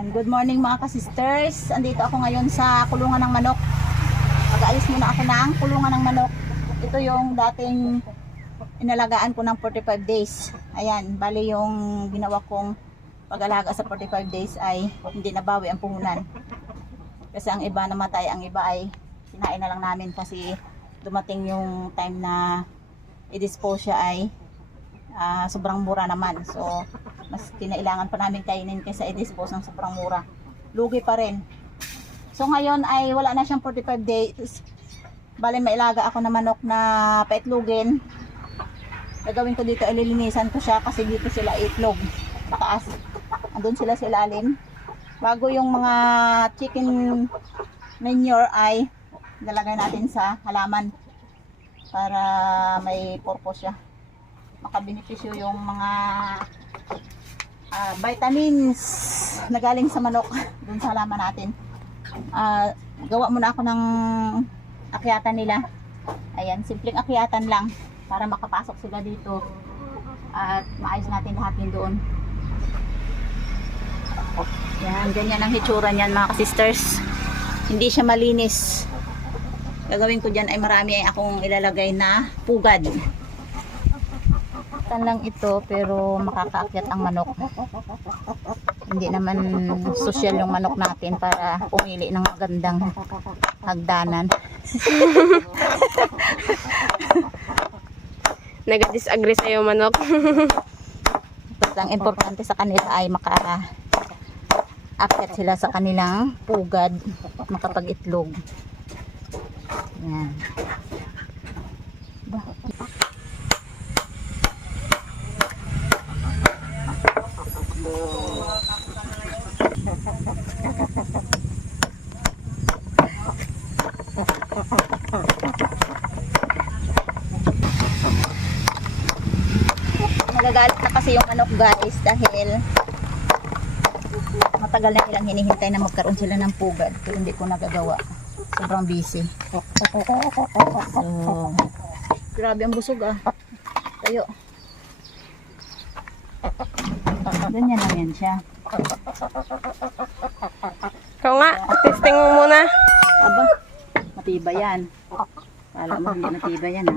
And good morning mga ka-sisters. Andito ako ngayon sa kulungan ng manok. Mag-aalis muna ako ng kulungan ng manok. Ito yung dating inalagaan ko ng 45 days. Ayan, bali yung ginawa kong pag-alaga sa 45 days ay hindi nabawi ang puhunan. Kasi ang iba namatay, ang iba ay sinain na lang namin kasi dumating yung time na i-dispose siya ay sobrang mura naman. So mas kinailangan pa namin kainin kaysa i-dispose ng sobrang mura. Lugi pa rin. So ngayon ay wala na siyang 45 days. Bale mailaga ako na manok na paitlogin. Gagawin ko dito, ililinisan ko siya kasi dito sila itlog pataas. Andun sila sa ilalim. Bago yung mga chicken manure ay lalagay natin sa halaman para may purpose siya. Makabenepisyo yung mga vitamins na galing sa manok dun sa halaman natin. Gawa muna ako ng akyatan nila. Ayan, simpleng akyatan lang para makapasok sila dito at maayos natin lahat yun doon. Yan, ganyan ang hitsura niyan mga ka-sisters. Hindi siya malinis. Gagawin ko dyan ay marami ay akong ilalagay na pugad. Tan lang ito pero makakaakyat ang manok. Hindi naman social yung manok natin para pumili ng magandang hagdanan. Nag-disagree sa'yo manok. Basta ang importante sa kanila ay makaakyat sila sa kanilang pugad, makapag-itlog. Yan. Nagagalit na kasi yung manok guys dahil matagal na nilang hinihintay na magkaroon sila ng pugad pero hindi ko nagagawa. Sobrang busy. So, grabe ang busog Tayo. Ganyan lang yan siya. Ikaw nga, testing mo muna. Aba, matibay yan. Kala mo hindi matibay yan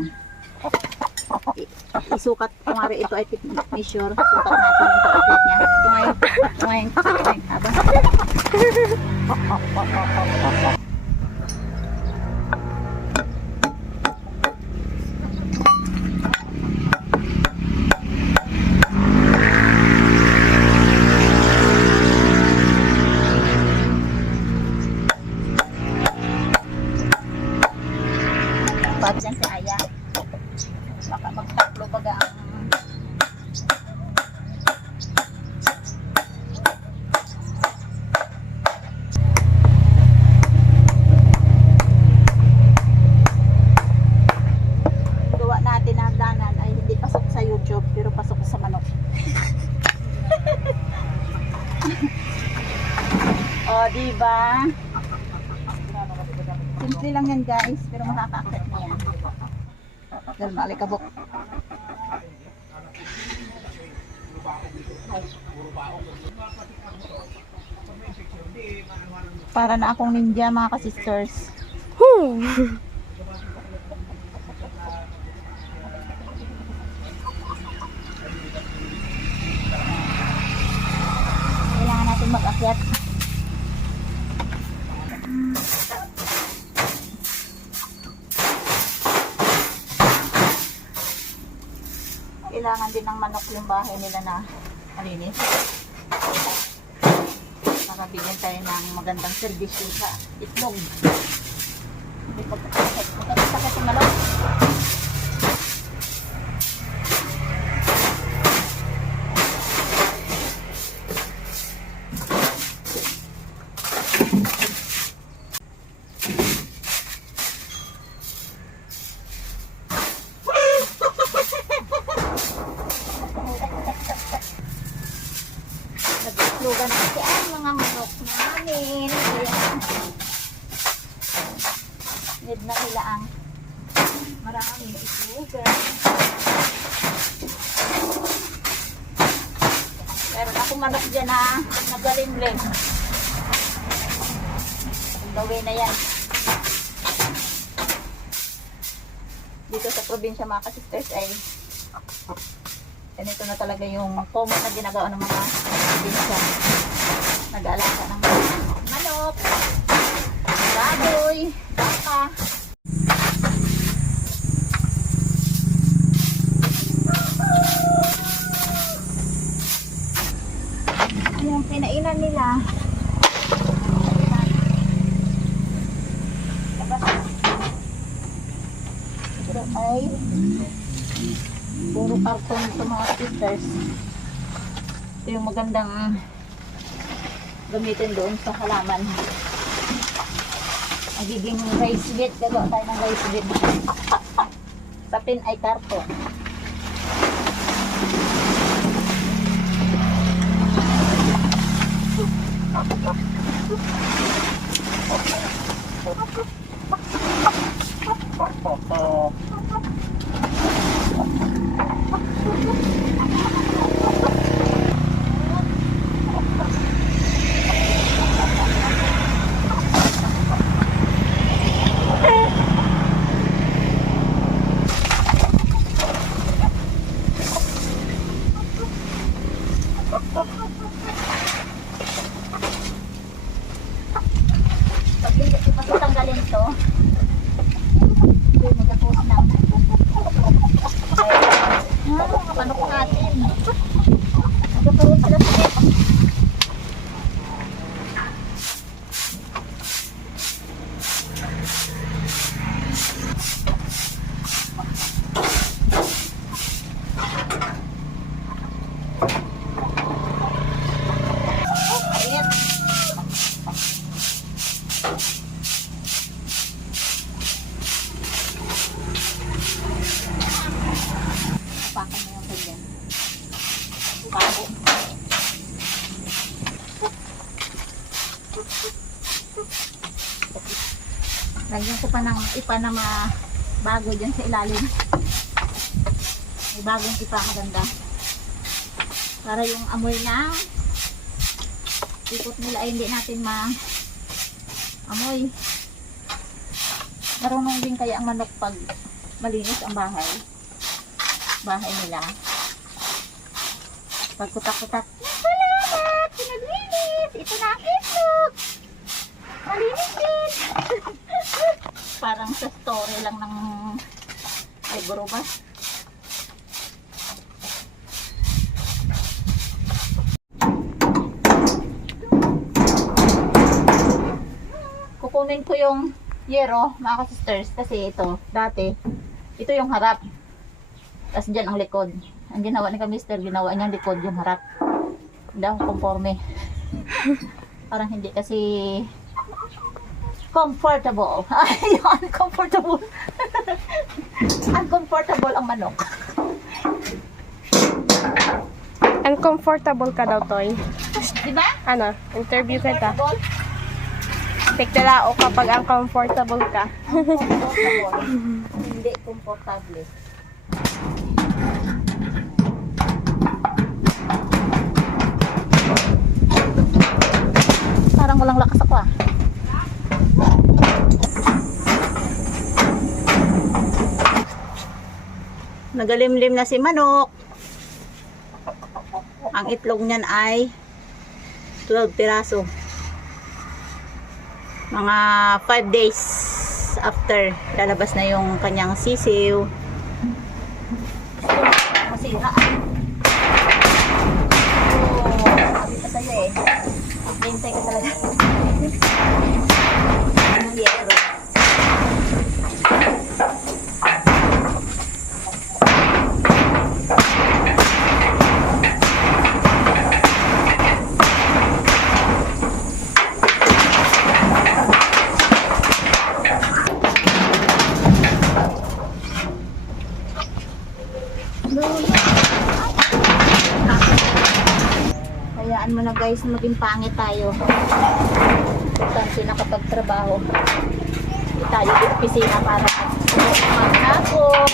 isukat, kumari ito ay measure, sukat natin yung pag-update niya. Tumayin. Aba. Pag dyan si Aya. Baka magtaklo baga ang gawa natin na hagdanan ay hindi pasok sa YouTube pero pasok sa manok. O diba? Simple lang yan guys pero makaka-accept na yan. Dahil maalikabok. Para na akong ninja mga ka-sisters. Kailangan natin mag-akyat. Kailangan din ng manok yung bahay nila na malinis. Nakabigyan tayo ng magandang servisyo sa itlog. Hindi pagkakasakit yung manok. Nag-itlogan na kasi ang mga manok namin. Need na nila ang maraming itlogan. Meron akong manok dyan na nagalimlim. gawin na yan. Dito sa probinsya mga ka-sisters ay ganito na talaga yung common na ginagawa ng mga probinsya. Nag-aalaga ng manok, baboy, baka. Yung pinainan nila. Ito ay puro karton sa mga sisters. Ito yung magandang gamitin doon sa halaman. Magiging rice bed. Gagawa tayo ng rice bed. Sa pin ay karton. Pag hindi ko matanggalin to, hindi magkakos ng panok natin. Magkakaroon sila sa ito. Ayan. Pakan mo yung ganyan. Bago. Lagyan ko pa ng ipa na bago dyan sa ilalim. May bagong ipa maganda. Para yung amoy na ikot nila ay hindi natin amoy. Marunong din kaya ang manok pag malinis ang bahay nila. Pag kutak-kutak, salamat! Pinaglinis! Ito na ang itlog! Malinis din! Parang sa story lang ng libro ba? Kukunin ko yung yero mga ka-sisters kasi ito, dati ito yung harap. Tapos dyan ang likod. Ang ginawa ni ka-mister, ginawa niyang likod yung harap. Hindi ako conforme. Parang hindi kasi comfortable. Ay, uncomfortable. Uncomfortable ang manok. Uncomfortable ka daw, Toy. Diba? Ano? Interview ka ta. Comfortable? Tigtalao kapag uncomfortable ka. Comfortable. Hindi komportable. Parang walang lakas ako ah. Nagalimlim na si manok. Ang itlog niyan ay 12 piraso. Mga 5 days after lalabas na yung kanyang sisiw. Masira. Sabi pa sa'yo eh. Hintay ka talaga. Anong yero? Hayaan mo na guys na maging pangit tayo. Importante na kapag trabaho. Hindi tayo sa opisina para maghapon.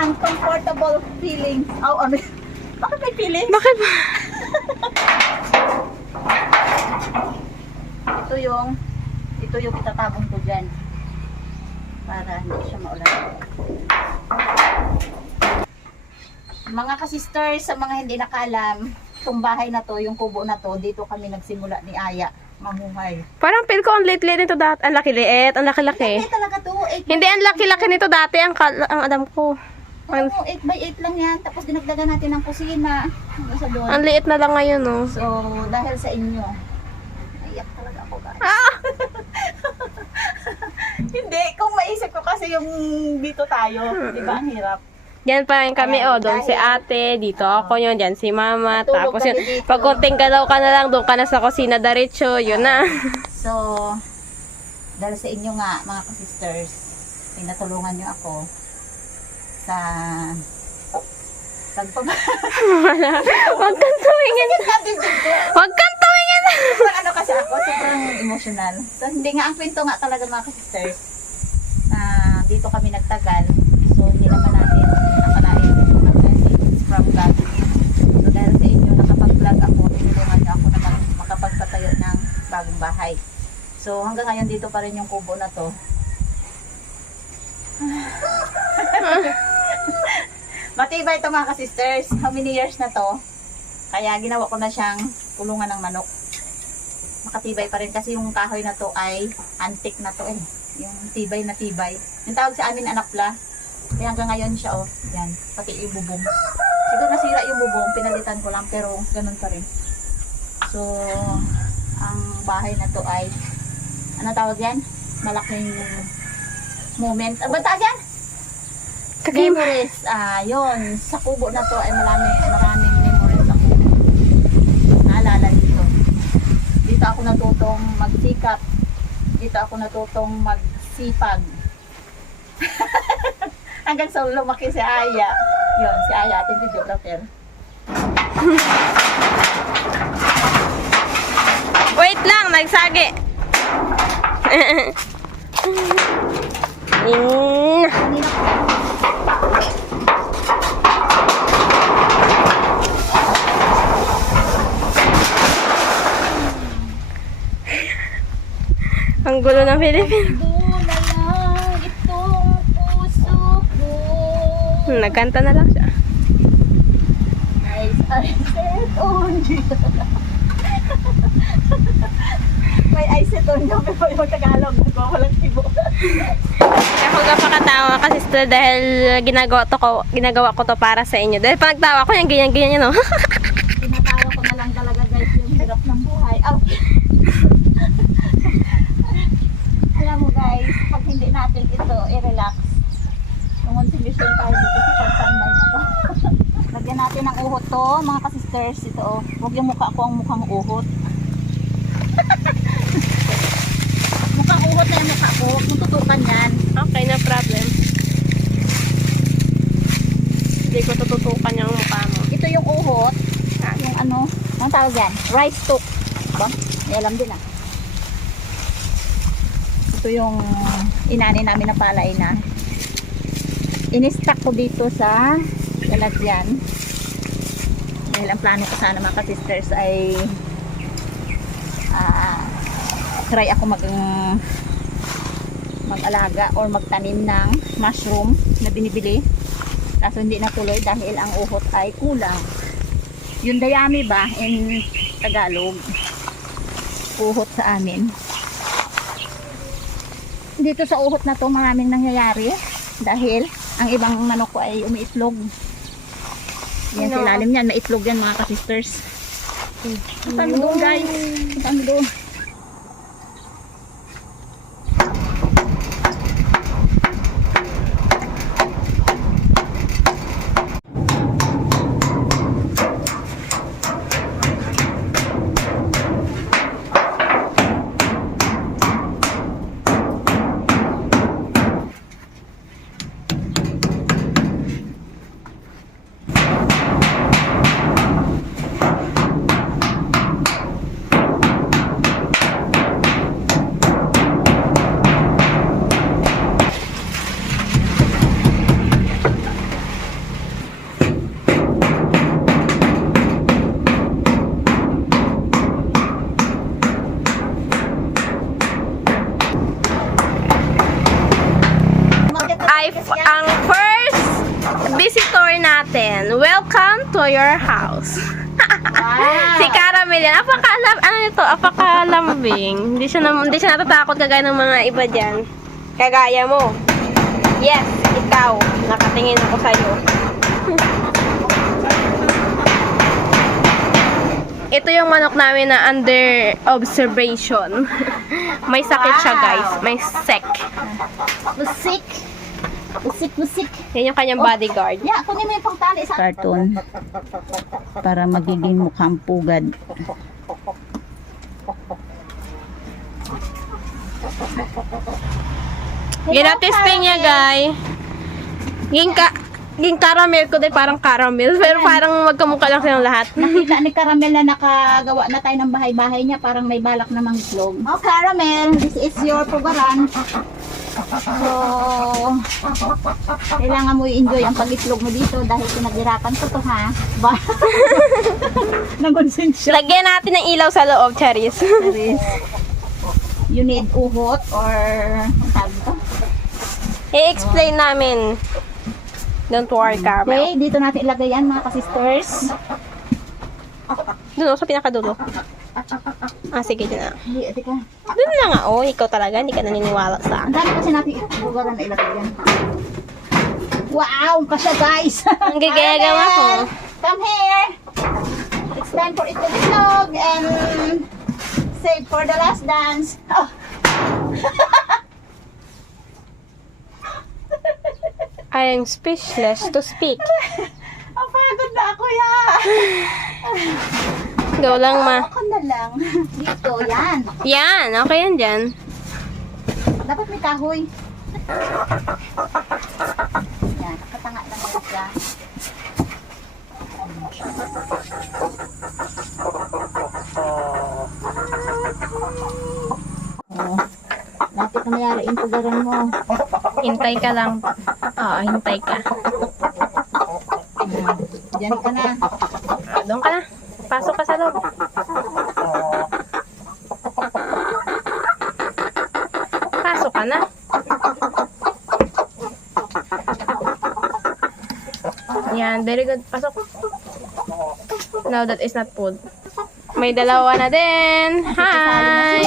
Uncomfortable feelings. Oh, ano? Bakit may feelings? Bakit ba? Ito yung itatabong ko dyan. Para hindi siya maulan. Mga ka-sisters, sa mga hindi nakaalam, itong bahay na to, yung kubo na to, dito kami nagsimula ni Aya mamuhay. Parang feel ko ang liit-liit nito dati. Ang laki-liit, ang laki-laki. Hindi talaga to. 8 Hindi, ang laki-laki nito dati, ang alam ko. Ano, 8 by 8 lang yan. Tapos dinagdagan natin ng kusina. Hanggang sa doon. Ang liit na lang ngayon, no? So, dahil sa inyo, naiyak talaga ako guys. Ah! Hindi, kung maisip ko kasi yung dito tayo, di ba ang hirap? Diyan pa rin kami, Ayan, oh. Doon si dahil- ate, dito ako yun, diyan si mama. Natulog Tapos yun, kami dito. pag kunting galaw ka na lang, doon ka na sa kusina, diretso, yun na. So, dahil sa inyo nga, mga ka-sisters, pinatulungan nyo ako sa Huwag kang tumingin. Huwag kang tumingin. Sobrang ano kasi ako, sobrang emotional. So, hindi nga, ang kwento nga talaga mga ka-sisters, na dito kami nagtagal. So, hindi naman natin nakalain ang message from God. So, dahil sa inyo, nakapag-vlog ako, tinulungan niyo ako na makapagpatayo ng bagong bahay. So, hanggang ngayon dito pa rin yung kubo na to. Matibay ito mga ka-sisters. How many years na to? Kaya ginawa ko na siyang kulungan ng manok. Makatibay pa rin kasi yung kahoy na to ay antique na to eh. Yung tibay na tibay. Yung tawag sa amin anapla. Kaya hanggang ngayon siya oh. Yan. Pati yung bubong. Siguro nasira yung bubong. Pinalitan ko lang pero ganun pa rin. So, ang bahay na to ay ano tawag yan? Malaking moment. Ano ba tawag yan? Memories. Yun. Sa kubo na to ay maraming memories ako. Naalala dito. Dito ako natutong magsikap. Dito ako natutong magsipag. Hanggang sa lumaki si Aya. Yun, si Aya ating videographer. Wait lang, nagsagi. Kanina ko. Ang gulo ng Philippines. Dula lang itong puso ko. Nagkanta na lang siya. I set on you. May I set on you. Pero yung Tagalog, walang tibo. Ako gapakatawa kasi sister dahil ginagawa ko to para sa inyo. Dahil pag nagtawa ko, yung ganyan-ganyan yun, no? Tinatawa ko na lang talaga guys yung hirap ng buhay. Alam mo guys, pag hindi natin ito i-relax, yung contribution tayo dito sa pagtambay na to. Lagyan natin ng uhot to, mga ka-sisters. Ito oh. Huwag yung mukha ko ang mukhang uhot. Mukhang uhot na yung mukha ko. Huwag mong tutukan yan. Okay, no problem. Hindi ko tututukan yung mukha mo. Ito yung uhot. Yung ano, anong tawag yan? Rice took. Diba? May alam din ah. Ito yung inani namin na palay na. In-stack ko dito sa lalagyan. Dahil ang plano ko sana mga ka-sisters ay try ako mag-alaga or magtanim ng mushroom na binibili. Kaso hindi natuloy dahil ang uhot ay kulang. Yung dayami ba in Tagalog, uhot sa amin. Dito sa uhot na to maraming nangyayari dahil ang ibang manok ko ay umiitlog. Yan sa ilalim yan, maitlog yan mga ka-sisters. Punta mo doon guys, punta mo doon. visitor natin. Welcome to your house. Wow. Si Caramel yan. Apakalambing. Hindi siya natatakot kagaya ng mga iba dyan. Kagaya mo. Yes, ikaw. Nakatingin ako sa'yo. Ito yung manok namin na under observation. May sakit siya, guys. May sek. Musik. Musik. Yan yung kanyang bodyguard. Yeah, kunin mo yung pangtali sa carton. Para magiging mukhang pugad. Ginatesting niya, guys. Ging caramel ko din parang caramel. Pero parang magkamukha lang silang lahat. Nakita ni Caramel na nakagawa na tayo ng bahay-bahay niya. Parang may balak na mangitlog. Oh, Caramel, this is your pugaran. So, kailangan mo i-enjoy ang pag-itlog mo dito dahil pinaghirapan ko to, ha? Ba? Nangonsensya. Lagyan natin ng ilaw sa loob, Charis. You need uhot or ang tawag ito? I-explain namin. Don't worry, Caramel. Okay, dito natin ilagay yan mga kasisters. Doon, sa pinakadulo. Sige, dyan na. Hindi, ka. Doon na nga, ikaw talaga, hindi ka naniniwala sa Ang akin. dami kasi natin bugaran na ilagay yan. Wow, kasya guys! Ang gagagawa ko. Come here! It's time for it to be vlog and save for the last dance. Oh. I am speechless to speak. Ang pagod na ako ya! Go lang, ma. Ako na lang. Dito, yan. Yan, okay yan dyan. Dapat may kahoy. Yan, katanga lang ako siya. Oh, lapit na mayari yung pugaran mo. Hintay ka lang. Oo, hintay ka. Diyan ka na. Doon ka na. Pasok ka sa loob. Pasok ka na. Yan, very good. Pasok. No, that is not food. May dalawa na din. Hi!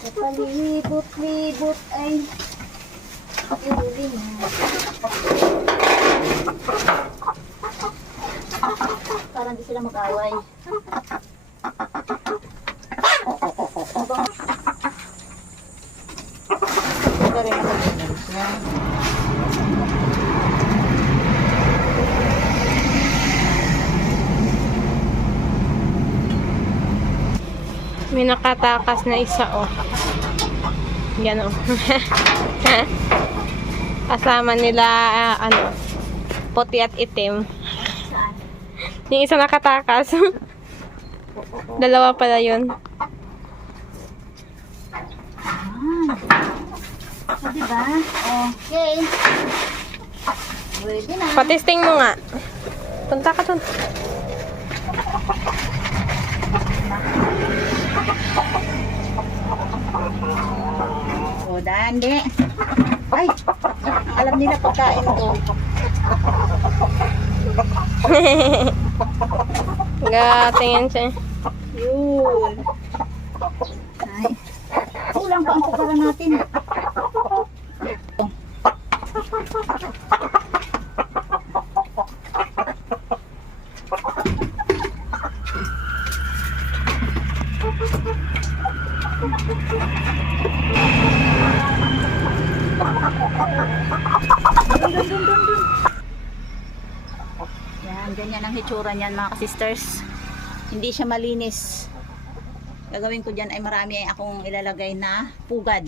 Sa palibot-libot ay uli na. Parang di sila mag-away. May nakatakas na isa, Yan, Kasama nila, puti at itim. Saan? Yung isa nakatakas. Dalawa pala yun. So, diba? Okay. Pwede na. Patesting mo nga. Punta ka dun. O, dandi. Ay! Alam nila pagkain ko. Tingin siya. Yun. Ay. Kulang pa ang pugaran natin. Yan, ganyan ang hitsura niyan mga sisters. Hindi siya malinis. Gagawin ko dyan ay marami ay akong ilalagay na pugad.